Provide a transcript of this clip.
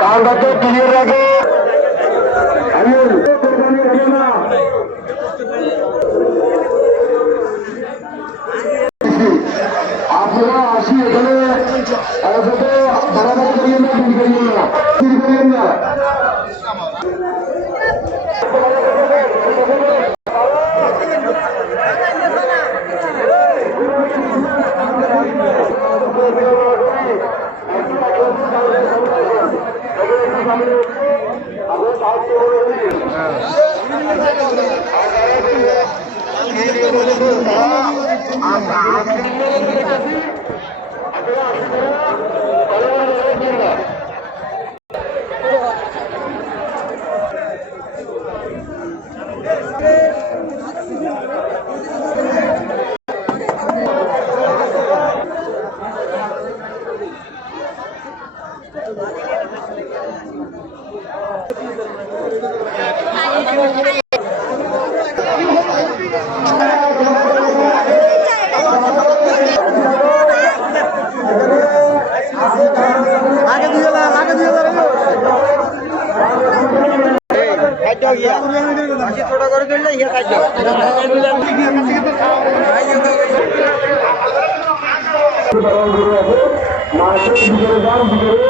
কাউন্টারটা clear রাখে। আপনারা আসি এখানে বাড়াবাড়ি করিয়েন না, বিল করিয়েন না, বিল করিয়েন না। ছোট করে দিলে ইয়ে খাদ্য মার্কেট ভিতরে যান, ভিতরে